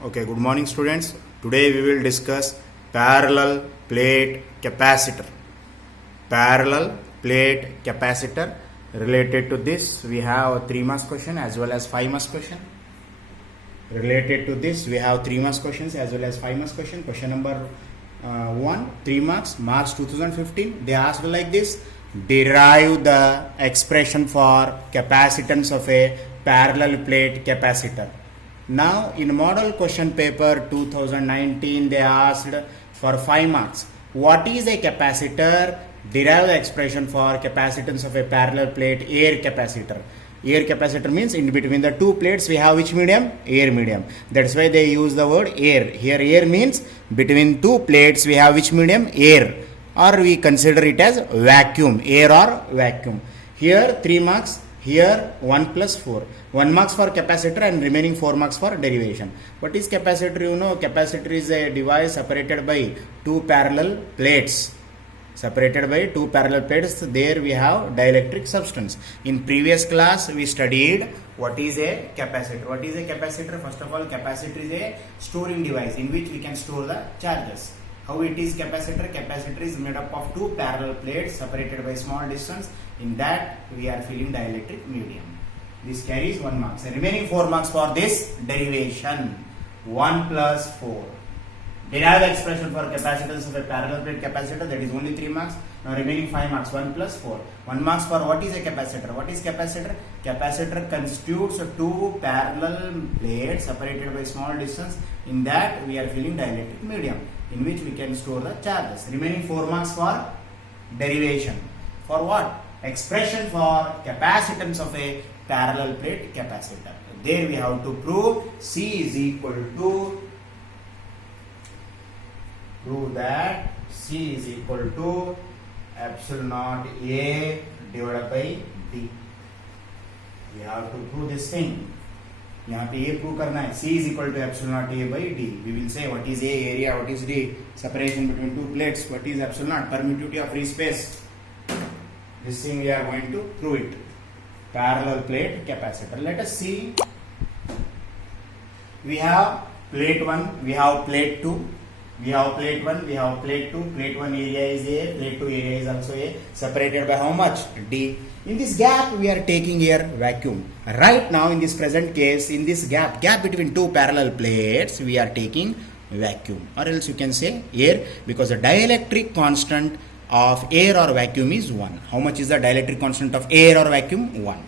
Okay, good morning students. Today we will discuss parallel plate capacitor. Parallel plate capacitor. Related to this, we have a 3 marks question as well as 5 marks question. Related to this, we have 3 marks questions as well as 5 marks question. Question number 1, 3 marks, March 2015. They asked like this: derive the expression for capacitance of a parallel plate capacitor. Now, in model question paper 2019, they asked for 5 marks. What is a capacitor? Derive the expression for capacitance of a parallel plate air capacitor. Air capacitor means in between the two plates we have which medium? Air medium. That's why they use the word air. Here air means between two plates we have which medium? Air. Or we consider it as vacuum. Air or vacuum. Here 3 marks. Here 1 plus 4. 1 marks for capacitor and remaining 4 marks for derivation. What is capacitor? You know, capacitor is a device separated by two parallel plates. Separated by two parallel plates, there we have dielectric substance. In previous class, we studied what is a capacitor. What is a capacitor? First of all, capacitor is a storing device in which we can store the charges. How it is capacitor? Capacitor is made up of two parallel plates separated by small distance. In that, we are filling dielectric medium. This carries 1 mark. So remaining 4 marks for this derivation. 1 plus 4. Derive the expression for capacitance of a parallel plate capacitor, that is only 3 marks. Now remaining 5 marks, 1 plus 4. 1 marks for what is a capacitor? What is capacitor? Capacitor constitutes two parallel plates separated by small distance. In that we are filling dielectric medium in which we can store the charges. Remaining 4 marks for derivation. For what? Expression for capacitance of a parallel plate capacitor. There we have to prove C is equal to C is equal to epsilon naught A divided by D. We have to prove this thing. यहाँ पे ये prove करना है. C is equal to epsilon naught A by D. We will say what is A area, what is D, separation between two plates, what is epsilon naught, permittivity of free space. This thing we are going to prove it. Parallel plate capacitor. Let us see. We have plate 1, we have plate 2. We have plate 1, we have plate 2. Plate 1 area is A, plate 2 area is also A. Separated by how much? D. In this gap, we are taking here vacuum. Right now, in this present case, in this gap between two parallel plates, we are taking vacuum. Or else you can say air, because the dielectric constant of air or vacuum is 1. How much is the dielectric constant of air or vacuum? 1.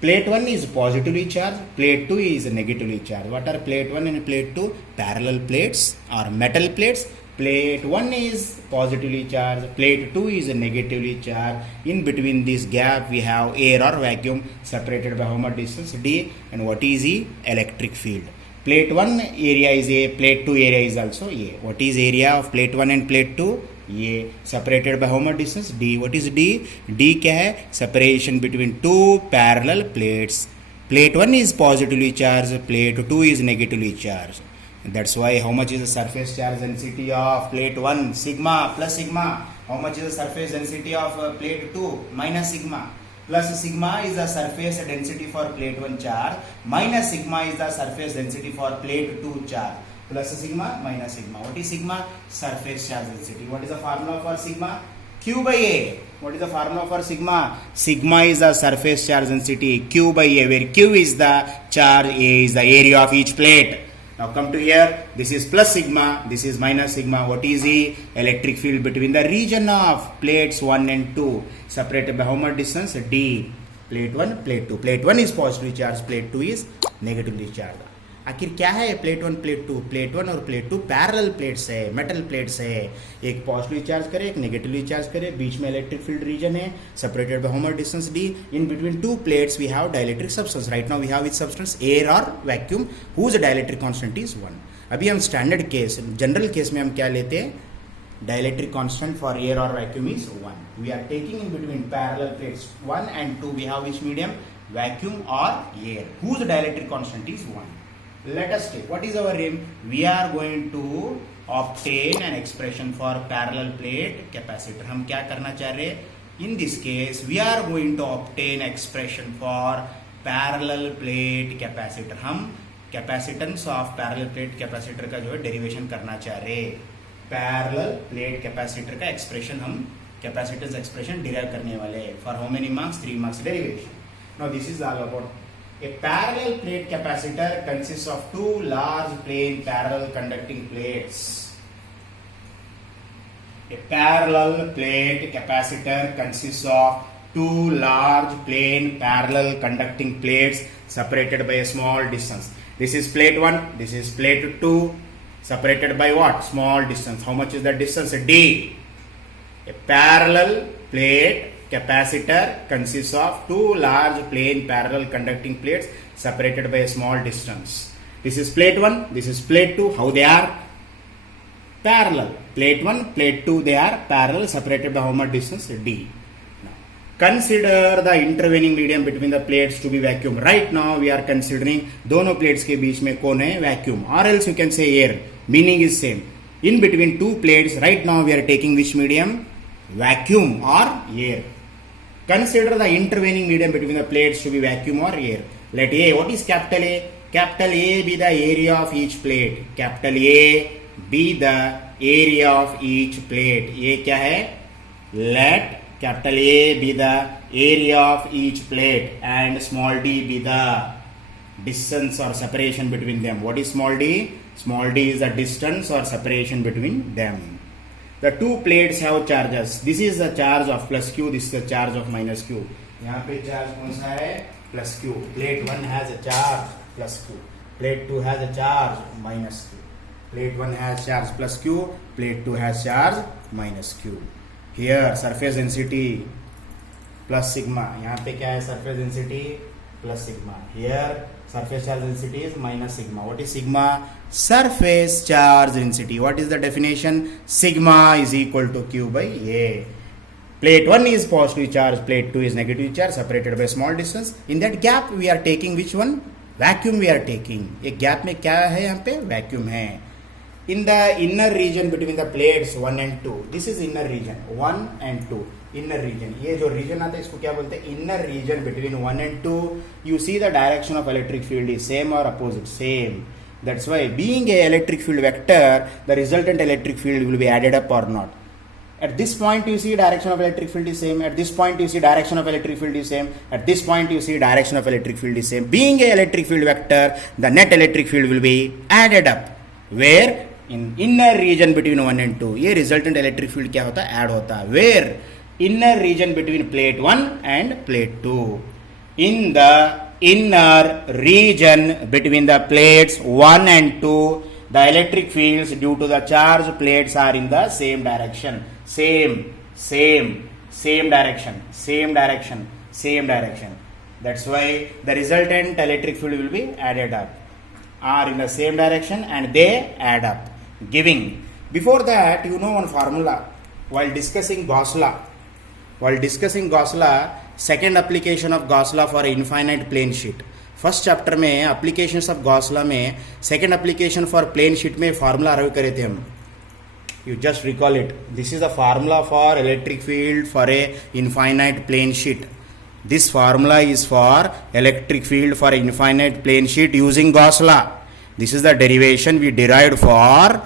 Plate 1 is positively charged, plate 2 is negatively charged. What are plate 1 and plate 2? Parallel plates or metal plates. Plate 1 is positively charged, plate 2 is negatively charged. In between this gap we have air or vacuum separated by how much distance? D. And what is the electric field? Plate 1 area is A, plate 2 area is also A. What is area of plate 1 and plate 2? A. Separated by how much distance? D. What is D? D क्या है? Separation between two parallel plates. Plate 1 is positively charged, plate 2 is negatively charged. That's why how much is the surface charge density of plate 1? Sigma plus sigma. How much is the surface density of plate 2? Minus sigma. Plus sigma is the surface density for plate 1 charge. Minus sigma is the surface density for plate 2 charge. Plus sigma minus sigma. What is sigma? Surface charge density. What is the formula for sigma? Q by A. What is the formula for sigma? Sigma is the surface charge density. Q by A, where Q is the charge, A is the area of each plate. Now come to here. This is plus sigma. This is minus sigma. What is the electric field between the region of plates 1 and 2? Separated by how much distance? D. Plate 1, plate 2. Plate 1 is positively charged. Plate 2 is negatively charged. आखिर क्या है plate 1 plate 2? Plate 1 और plate 2 parallel plates है, metal plates है. एक positively charge करे, एक negatively charge करे. बीच में इलेक्ट्रिक फील्ड रीजन है, separated by how much distance? D. In between two plates we have dielectric substance. Right now we have which substance? Air और vacuum whose dielectric constant is 1. अभी हम standard case, general case में हम क्या लेते हैं? Dielectric constant for air और vacuum is 1. We are taking in between parallel plates 1 and 2 we have which medium? Vacuum और air whose dielectric constant is 1. Let us take, what is our aim? We are going to obtain an expression for parallel plate capacitor. हम क्या करना चाह रहे हैं? In this case, we are going to obtain expression for parallel plate capacitor. हम capacitance of parallel plate capacitor का जो है डेरिवेशन करना चाह रहे। पैरेलल प्लेट कैपेसिटर का एक्सप्रेशन हम कैपेसिटेंस एक्सप्रेशन डिराइव करने वाले हैं। For how many marks? 3 marks derivation. Now this is all about a parallel plate capacitor consist of 2 large plane parallel conducting plates. A parallel plate capacitor consists of 2 large plane parallel conducting plates separated by a small distance. This is plate 1, this is plate 2, separated by what? Small distance. How much is the distance? D. A parallel plate capacitor consists of 2 large plane parallel conducting plates separated by a small distance. This is plate 1, this is plate 2. How they are? Parallel. Plate 1, plate 2, they are parallel, separated by how much distance? D. Now, consider the intervening medium between the plates to be vacuum. Right now we are considering दोनों plates के बीच में कौन है? Vacuum. Or else you can say air. Meaning is same. In between two plates, right now we are taking which medium? Vacuum or air. Consider the intervening medium between the plates to be vacuum or air. Let A. What is capital A? Capital A be the area of each plate. Capital A be the area of each plate. ये क्या है? Let capital A be the area of each plate and small d be the distance or separation between them. What is small d? Small d is the distance or separation between them. The two plates have charges. This is the charge of plus q, this is the charge of minus q. यहाँ पे charge कौन सा है? Plus q. Plate 1 has a charge plus q. Plate 2 has a charge minus q. Plate 1 has charge plus q, plate 2 has charge minus q. Here surface density plus sigma. यहाँ पे क्या है? Surface density plus sigma. Here surface charge density is minus sigma. What is sigma? Surface charge density. What is the definition? Sigma is equal to q by A. Plate 1 is positive charge, plate 2 is negative charge, separated by small distance. In that gap we are taking which one? Vacuum we are taking. एक gap में क्या है? यहाँ पे vacuum है. In the inner region between the plates 1 and 2, this is inner region 1 and 2. Inner region, ये जो region आता है इसको क्या बोलते हैं? Inner region between 1 and 2. You see the direction of electric field is same or opposite? Same. That's why being a electric field vector, the resultant electric field will be added up or not. At this point you see direction of electric field is same. At this point you see direction of electric field is same. At this point you see direction of electric field is same. Being a electric field vector, the net electric field will be added up. Where? In inner region between 1 and 2. ये resultant electric field क्या होता है? Add होता है. Where? Inner region between plate 1 and plate 2. In the inner region between the plates 1 and 2, the electric fields due to the charged plates are in the same direction. Same direction. That's why the resultant electric field will be added up. Are in the same direction and they add up. Giving. Before that, you know one formula. While discussing Gauss law, second application of Gauss law for infinite plane sheet. First chapter में applications of Gauss law में second application for plane sheet में formula arrive करे थे हम. You just recall it. This is the formula for electric field for a infinite plane sheet. This formula is for electric field for infinite plane sheet using Gauss law. This is the derivation we derived for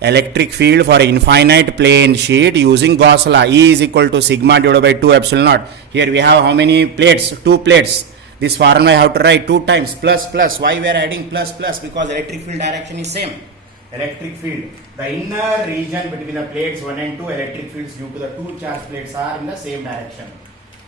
electric field for infinite plane sheet using Gauss law. E is equal to sigma divided by 2 epsilon naught. Here we have how many plates? 2 plates. This formula I have to write 2 times plus. Why we are adding plus? Because electric field direction is same. Electric field. The inner region between the plates 1 and 2, electric fields due to the two charged plates are in the same direction.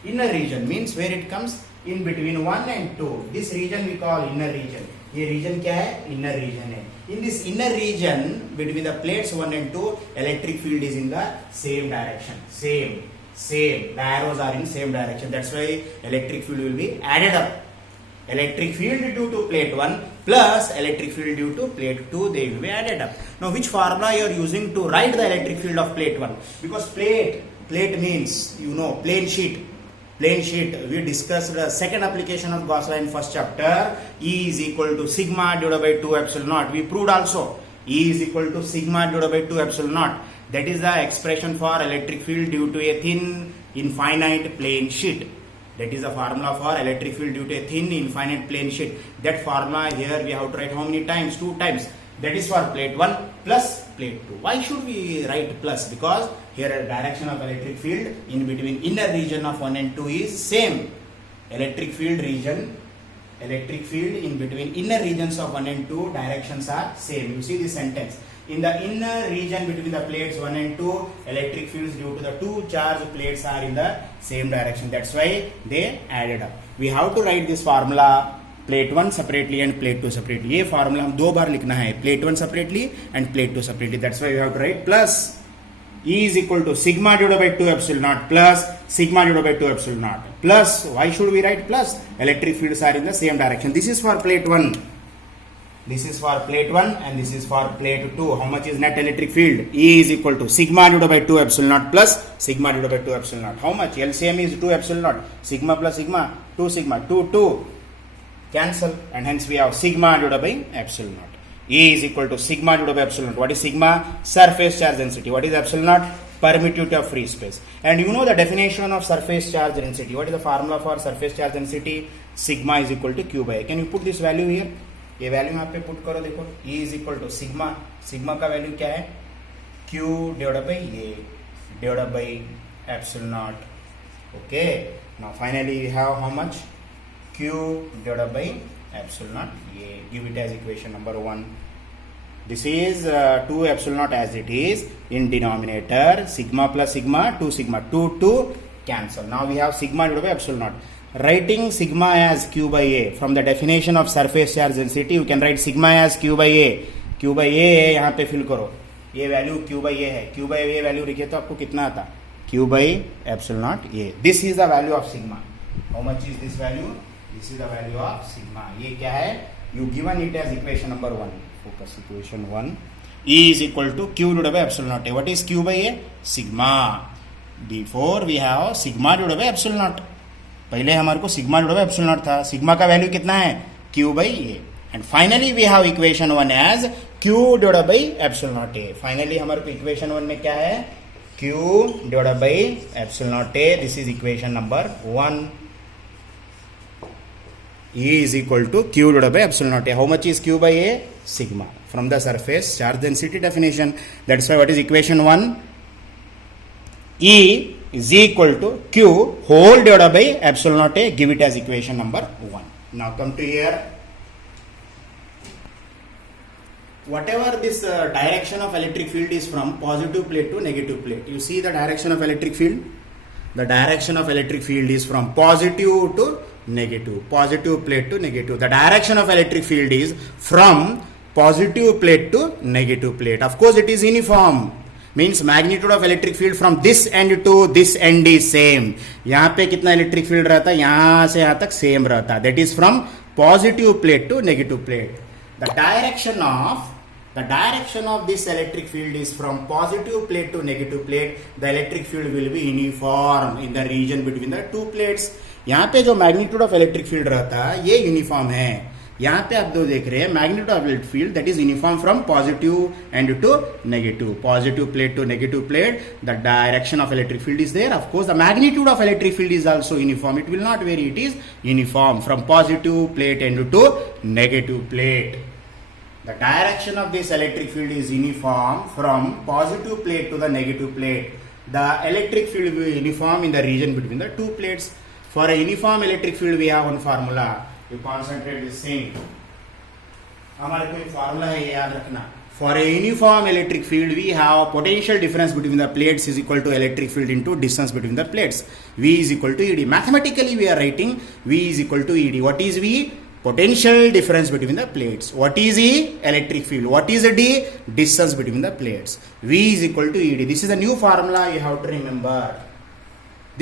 Inner region means where it comes in between 1 and 2. This region we call inner region. ये region क्या है? Inner region है. In this inner region between the plates 1 and 2, electric field is in the same direction. Same. The arrows are in same direction. That's why electric field will be added up. Electric field due to plate 1 plus electric field due to plate 2, they will be added up. Now which formula you are using to write the electric field of plate 1? Because plate means, you know, plane sheet. We discussed the second application of Gauss law in first chapter. E is equal to sigma divided by 2 epsilon naught. We proved also E is equal to sigma divided by 2 epsilon naught. That is the expression for electric field due to a thin infinite plane sheet. That is the formula for electric field due to a thin infinite plane sheet. That formula here we have to write how many times? 2 times. That is for plate 1 plus plate 2. Why should we write plus? Because here the direction of electric field in between inner region of 1 and 2 is same. Electric field in between inner regions of 1 and 2 directions are same. You see this sentence. In the inner region between the plates 1 and 2, electric fields due to the two charged plates are in the same direction. That's why they added up. We have to write this formula plate 1 separately and plate 2 separately. ये formula हम 2 बार लिखना है, plate 1 separately and plate 2 separately. That's why we have to write plus E is equal to sigma divided by 2 epsilon naught plus sigma divided by 2 epsilon naught plus. Why should we write plus? Electric fields are in the same direction. This is for plate 1. This is for plate 1 and this is for plate 2. How much is net electric field? E is equal to sigma divided by 2 epsilon naught plus sigma divided by 2 epsilon naught. How much? LCM is 2 epsilon naught. Sigma plus sigma, 2 sigma, 2 cancel, and hence we have sigma divided by epsilon naught. E is equal to sigma divided by epsilon naught. What is sigma? Surface charge density. What is epsilon naught? Permittivity of free space. And you know the definition of surface charge density. What is the formula for surface charge density? Sigma is equal to Q by A. Can you put this value here? ये value यहाँ पे put करो, देखो E is equal to sigma. Sigma का value क्या है? Q divided by A divided by epsilon naught. Okay. Now finally we have how much? Q divided by epsilon naught A. Give it as equation number 1. This is 2 epsilon naught as it is in denominator. Sigma plus sigma, 2 sigma, 2 cancel. Now we have sigma divided by epsilon naught. Writing sigma as Q by A from the definition of surface charge density, you can write sigma as Q by A. Q by A है, यहाँ पे fill करो. ये value Q by A है. Q by A value लिखे तो आपको कितना आता? Q by epsilon naught A. This is the value of sigma. How much is this value? This is the value of sigma. ये क्या है? You given it as equation number 1. Focus equation 1. E is equal to Q divided by epsilon naught A. What is Q by A? Sigma. Before we have sigma divided by epsilon naught. पहले हमारे को sigma divide by epsilon naught था. Sigma का value कितना है? Q by A. And finally we have equation 1 as Q divide by epsilon naught A. Finally हमारे को equation 1 में क्या है? Q divide by epsilon naught A. This is equation number 1. E is equal to Q divided by epsilon naught A. How much is Q by A? Sigma. From the surface charge density definition. That's why what is equation 1? E is equal to Q whole divided by epsilon naught A. Give it as equation number 1. Now come to here. Whatever this direction of electric field is from positive plate to negative plate. You see the direction of electric field? The direction of electric field is from positive to negative. Positive plate to negative. The direction of electric field is from positive plate to negative plate. Of course it is uniform. Means magnitude of electric field from this end to this end is same. यहाँ पे कितना electric field रहता है? यहाँ से यहाँ तक same रहता है. That is from positive plate to negative plate. The direction of this electric field is from positive plate to negative plate. The electric field will be uniform in the region between the two plates. यहाँ पे जो magnitude of electric field रहता है ये uniform है. यहाँ पे आप दो देख रहे हैं magnitude of electric field that is uniform from positive end to negative. Positive plate to negative plate the direction of electric field is there. Of course the magnitude of electric field is also uniform. It will not vary. It is uniform from positive plate end to negative plate. The direction of this electric field is uniform from positive plate to the negative plate. The electric field will be uniform in the region between the two plates. For a uniform electric field, we have one formula. You concentrate this thing. हमारे कोई formula है ये याद रखना. For a uniform electric field, we have potential difference between the plates is equal to electric field into distance between the plates. V is equal to ED. Mathematically, we are writing V is equal to ED. What is V? Potential difference between the plates. What is E? Electric field. What is D? Distance between the plates. V is equal to ED. This is a new formula you have to remember.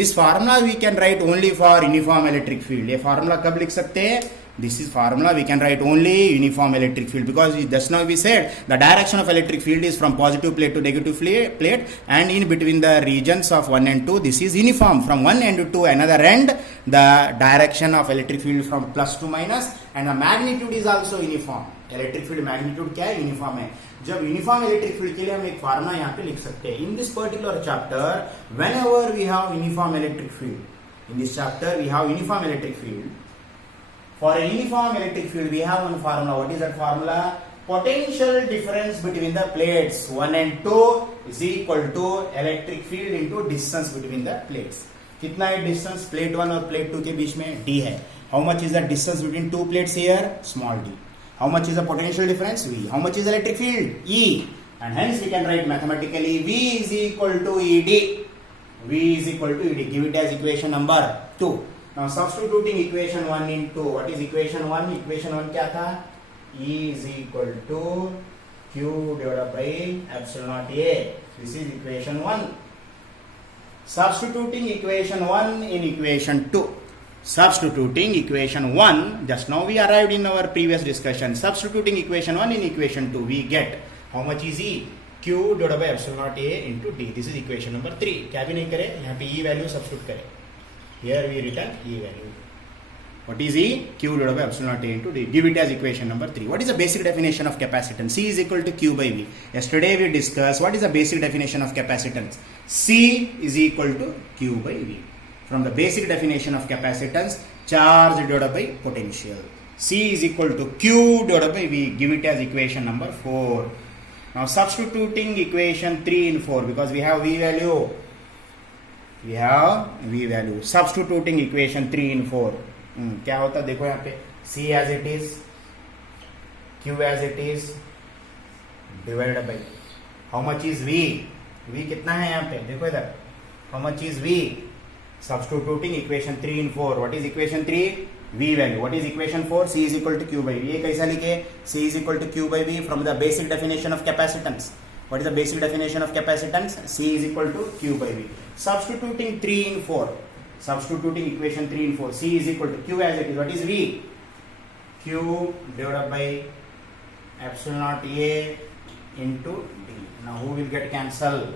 This formula we can write only for uniform electric field. ये formula कब लिख सकते हैं? This is formula we can write only uniform electric field because just now we said the direction of electric field is from positive plate to negative plate and in between the regions of 1 and 2 this is uniform. From one end to another end the direction of electric field from plus to minus and the magnitude is also uniform. Electric field magnitude क्या है? Uniform है. जब uniform electric field के लिए हम एक formula यहाँ पे लिख सकते हैं. In this particular chapter whenever we have uniform electric field In this chapter, we have uniform electric field. For a uniform electric field, we have one formula. What is that formula? Potential difference between the plates 1 and 2 is equal to electric field into distance between the plates. कितना है distance plate 1 और plate 2 के बीच में? D है. How much is the distance between two plates here? Small d. How much is the potential difference? V. How much is electric field? E. And hence we can write mathematically V is equal to ED. V is equal to ED. Give it as equation number 2. Now substituting equation 1 into, what is equation 1? Equation 1 क्या था? E is equal to Q divided by epsilon naught A. This is equation 1. Substituting equation 1 in equation 2. Substituting equation 1, just now we arrived in our previous discussion. Substituting equation 1 in equation 2, we get how much is E? Q divided by epsilon naught A into D. This is equation number 3. क्या भी नहीं करे, यहाँ पे E value substitute करें. Here we written E value. What is E? Q divided by epsilon naught A into D. Give it as equation number 3. What is the basic definition of capacitance? C is equal to Q by V. Yesterday we discussed what is the basic definition of capacitance. C is equal to Q by V. From the basic definition of capacitance, charge divided by potential. C is equal to Q divided by V. Give it as equation number 4. Now substituting equation 3 in 4, because we have V value. We have V value. Substituting equation 3 in 4. क्या होता है देखो यहाँ पे C as it is, Q as it is, divided by how much is V? V कितना है यहाँ पे देखो इधर, how much is V? Substituting equation 3 in 4. What is equation 3? V value. What is equation 4? C is equal to Q by V. ये कैसा लिखे? C is equal to Q by V from the basic definition of capacitance. What is the basic definition of capacitance? C is equal to Q by V. Substituting 3 in 4. Substituting equation 3 in 4. C is equal to Q as it is. What is V? Q divided by epsilon naught A into D. Now who will get cancelled?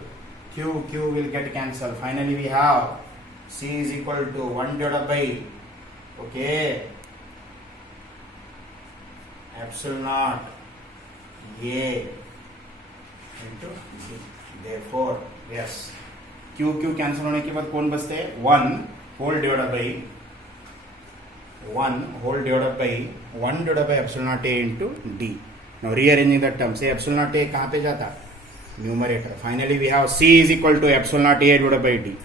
Q will get cancelled. Finally we have C is equal to 1 divided by, okay, epsilon naught A into D. Therefore, yes, Q cancel होने के बाद कौन बचते हैं? 1 whole divided by epsilon naught A into D. Now rearranging the term, say epsilon naught A कहाँ पे जाता? Numerator. Finally we have C is equal to epsilon naught A divided by D.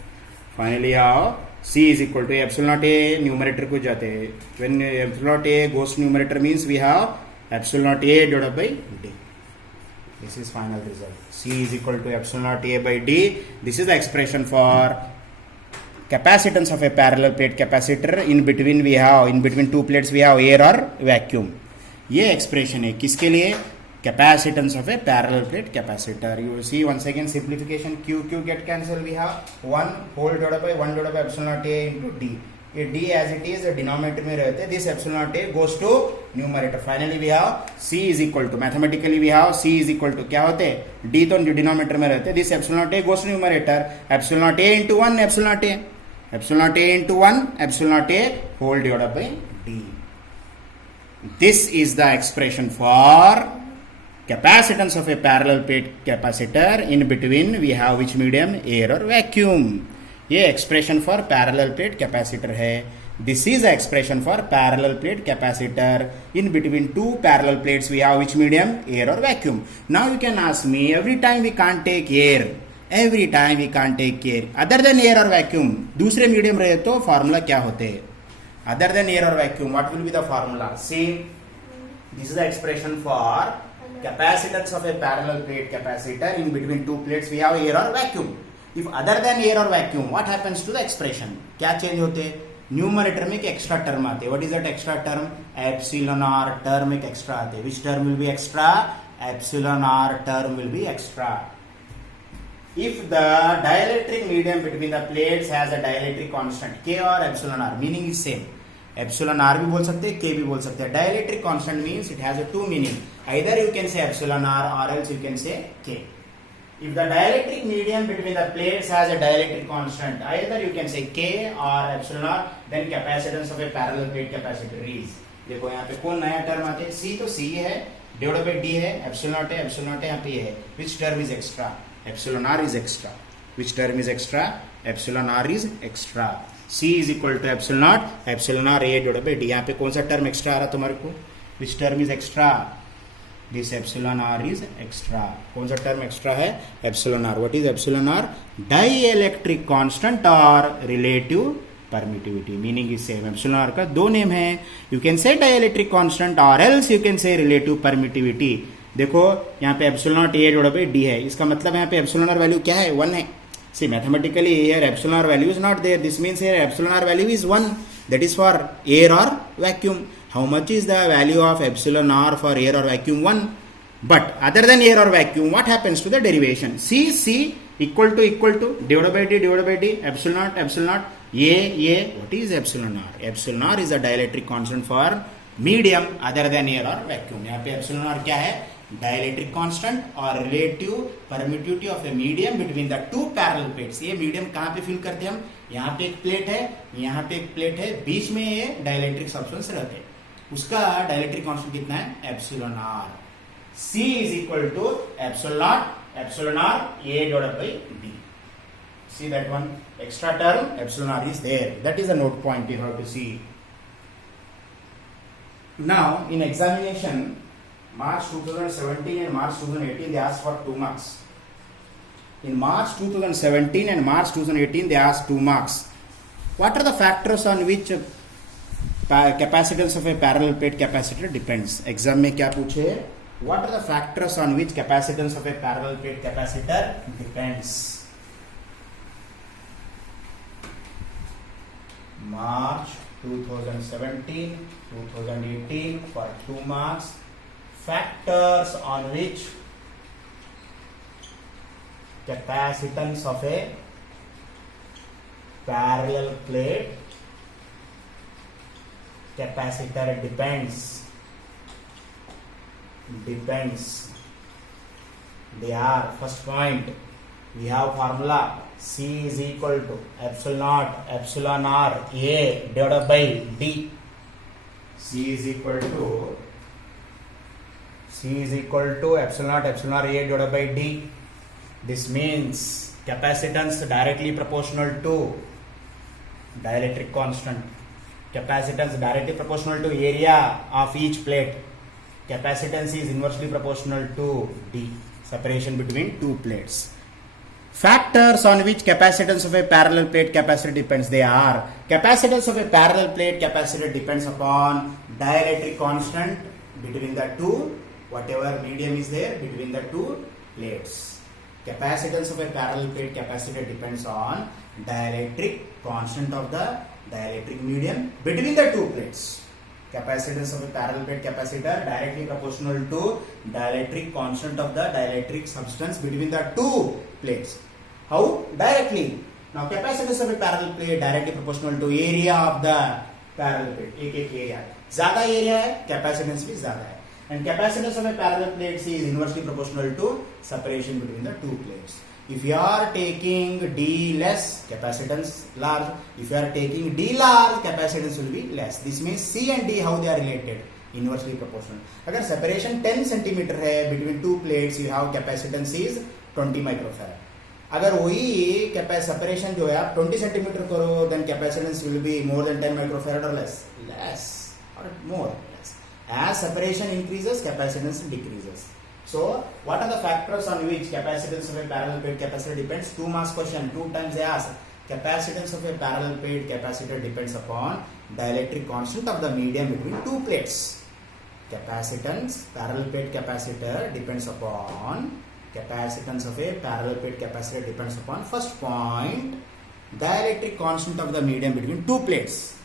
Finally how C is equal to epsilon naught A numerator को जाते हैं. When epsilon naught A goes to numerator means we have epsilon naught A divided by D. This is final result. C is equal to epsilon naught A by D. This is the expression for capacitance of a parallel plate capacitor. In between two plates we have air or vacuum. ये expression है किसके लिए? Capacitance of a parallel plate capacitor. You will see once again simplification. Q get cancelled. We have 1 whole divided by epsilon naught A into D. ये D as it is denominator में रहते. This epsilon naught A goes to numerator. Finally we have C is equal to, mathematically we have C is equal to क्या होते हैं? D तो denominator में रहते. This epsilon naught A goes to numerator. Epsilon naught A into 1 epsilon naught A. Epsilon naught A into 1 epsilon naught A whole divided by D. This is the expression for capacitance of a parallel plate capacitor. In between we have which medium? Air or vacuum. ये expression for parallel plate capacitor है. This is the expression for parallel plate capacitor. In between two parallel plates we have which medium? Air or vacuum. Now you can ask me, every time we can't take air. Other than air or vacuum, दूसरे medium रहे तो formula क्या होते हैं? Other than air or vacuum, what will be the formula? See, this is the expression for capacitance of a parallel plate capacitor. In between two plates we have air or vacuum. If other than air or vacuum, what happens to the expression? क्या change होते हैं? Numerator में एक extra term आते हैं. What is that extra term? Epsilon r term एक extra आते हैं. Which term will be extra? Epsilon r term will be extra. If the dielectric medium between the plates has a dielectric constant K or epsilon r, meaning is same. Epsilon r भी बोल सकते हैं, K भी बोल सकते हैं. Dielectric constant means it has a two meaning. Either you can say epsilon r or else you can say K. If the dielectric medium between the plates has a dielectric constant, either you can say K or epsilon r, then capacitance of a parallel plate capacitor is. देखो यहाँ पे कौन नया term आते हैं? C तो C है, divided by D है, epsilon naught यहाँ पे है. Which term is extra? Epsilon r is extra. Which term is extra? Epsilon r is extra. C is equal to epsilon r A divided by D. यहाँ पे कौन सा term extra आ रहा तुम्हारे को? Which term is extra? This epsilon r is extra. कौन सा term extra है? Epsilon r. What is epsilon r? Dielectric constant or relative permittivity. Meaning is same. Epsilon r का दो नेम है. You can say dielectric constant or else you can say relative permittivity. देखो यहाँ पे epsilon naught A divided by D है. इसका मतलब यहाँ पे epsilon r वैल्यू क्या है? 1 है. See, mathematically here epsilon r value is not there. This means here epsilon r value is 1. That is for air or vacuum. How much is the value of epsilon r for air or vacuum? 1. But other than air or vacuum, what happens to the derivation? C equal to divided by D epsilon naught A. What is epsilon r? Epsilon r is a dielectric constant for medium other than air or vacuum. यहाँ पे epsilon r क्या है? Dielectric constant or relative permittivity of a medium between the two parallel plates. ये medium कहाँ पे fill करते हैं हम? यहाँ पे एक प्लेट है, यहाँ पे एक प्लेट है, बीच में ये dielectric substance रहते हैं. उसका dielectric constant कितना है? epsilon r. C is equal to epsilon r A divided by D. See that one extra term epsilon r is there. That is a note point you have to see. Now in examination March 2017 and March 2018 they asked for 2 marks. In March 2017 and March 2018 they asked 2 marks. What are the factors on which capacitance of a parallel plate capacitor depends? Exam में क्या पूछे? What are the factors on which capacitance of a parallel plate capacitor depends? March 2017, 2018 for 2 marks. Factors on which capacitance of a parallel plate capacitor depends. They are, first point, we have formula C is equal to epsilon r A divided by D. C is equal to epsilon r A divided by D. This means capacitance directly proportional to dielectric constant. Capacitance directly proportional to area of each plate. Capacitance is inversely proportional to D, separation between two plates. Factors on which capacitance of a parallel plate capacitor depends. They are, capacitance of a parallel plate capacitor depends upon dielectric constant between the two, whatever medium is there between the two plates. Capacitance of a parallel plate capacitor depends on dielectric constant of the dielectric medium between the two plates. Capacitance of a parallel plate capacitor directly proportional to dielectric constant of the dielectric substance between the two plates. How? Directly. Now capacitance of a parallel plate directly proportional to area of the parallel plate. एक area है, ज़्यादा area है, capacitance भी ज़्यादा है. And capacitance of a parallel plate is inversely proportional to separation between the two plates. If you are taking D less, capacitance large. If you are taking D large, capacitance will be less. This means C and D, how they are related? Inversely proportional. अगर separation 10 centimeter है between two plates, you have capacitance is 20 microfarad. अगर वही separation जो है आप 20 centimeter करो, then capacitance will be more than 10 microfarad or less? Less or more? Less. As separation increases, capacitance decreases. So, what are the factors on which capacitance of a parallel plate capacitor depends? 2 marks question, 2 times they ask. Capacitance of a parallel plate capacitor depends upon dielectric constant of the medium between two plates. Capacitance, parallel plate capacitor depends upon, capacitance of a parallel plate capacitor depends upon, first point, dielectric constant of the medium between two plates.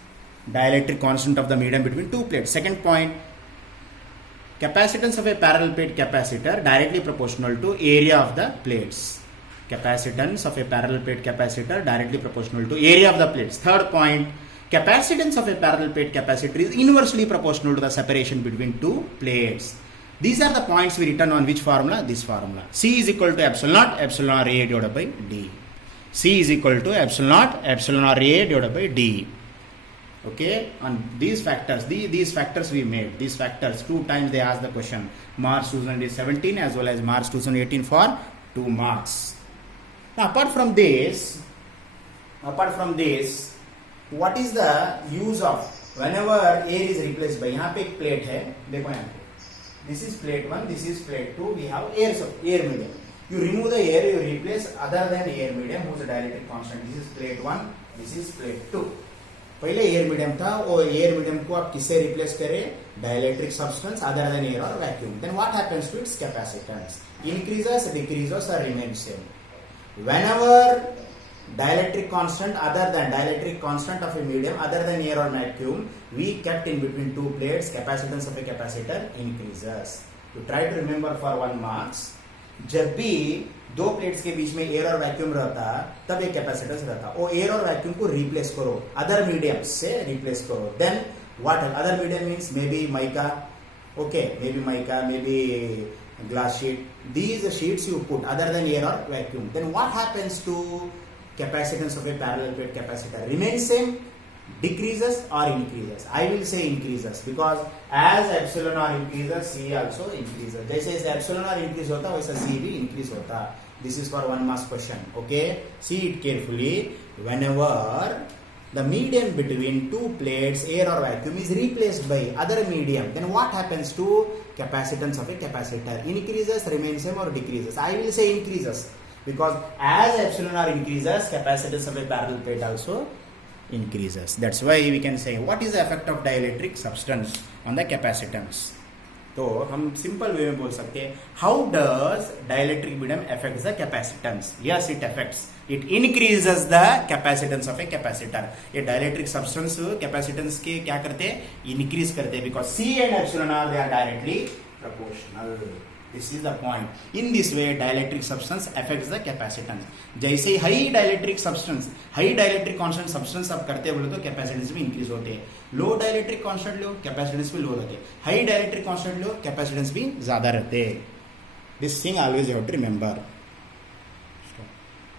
Dielectric constant of the medium between two plates. Second point, capacitance of a parallel plate capacitor directly proportional to area of the plates. Capacitance of a parallel plate capacitor directly proportional to area of the plates. Third point, capacitance of a parallel plate capacitor is inversely proportional to the separation between two plates. These are the points we written on which formula? This formula. C is equal to epsilon r A divided by D. C is equal to epsilon r A divided by D. Okay, on these factors, these factors we made. These factors 2 times they asked the question. March 2017 as well as March 2018 for 2 marks. Now apart from this, what is the use of whenever air is replaced by, यहाँ पे एक plate है, देखो यहाँ पे, this is plate 1, this is plate 2, we have air medium. You remove the air, you replace other than air medium whose dielectric constant. This is plate 1, this is plate 2. पहले air medium था, और air medium को आप किससे replace करें? Dielectric substance other than air और vacuum. Then what happens to its capacitance? Increases, decreases और remain same. Whenever dielectric constant other than dielectric constant of a medium other than air or vacuum we kept in between two plates, capacitance of a capacitor increases. You try to remember for 1 marks. जब भी दो plates के बीच में air और vacuum रहता तब एक capacitance रहता, वो एयर और वैक्यूम को रिप्लेस करो, अदर मीडियम से रिप्लेस करो. Then what other medium means? Maybe mica, okay, maybe mica, maybe glass sheet. These sheets you put other than air or vacuum. Then what happens to capacitance of a parallel plate capacitor? Remains same, decreases or increases? I will say increases, because as epsilon r increases, C also increases. जैसे जैसे epsilon r increase होता वैसा C भी increase होता. This is for 1 marks question. Okay, see it carefully. Whenever the medium between two plates, air or vacuum, is replaced by other medium, then what happens to capacitance of a capacitor? Increases, remains same or decreases? I will say increases, because as epsilon r increases, capacitance of a parallel plate also increases. That's why we can say what is the effect of dielectric substance on the capacitance. तो हम simple way में बोल सकते हैं, how does dielectric medium affects the capacitance? Yes, it affects, it increases the capacitance of a capacitor. ये dielectric substance capacitance के क्या करते हैं? इंक्रीज करते हैं, because C and epsilon are they are directly proportional. This is the point. In this way dielectric substance affects the capacitance. जैसे high dielectric substance, high dielectric constant substance आप करते बोले तो कैपेसिटेंस भी इंक्रीज होते हैं. लो डाइलेक्ट्रिक कांस्टेंट लो, capacitance भी लो रहते हैं. हाई डाइलेक्ट्रिक कांस्टेंट लो, कैपेसिटेंस भी ज्यादा रहते हैं. This thing always you have to remember.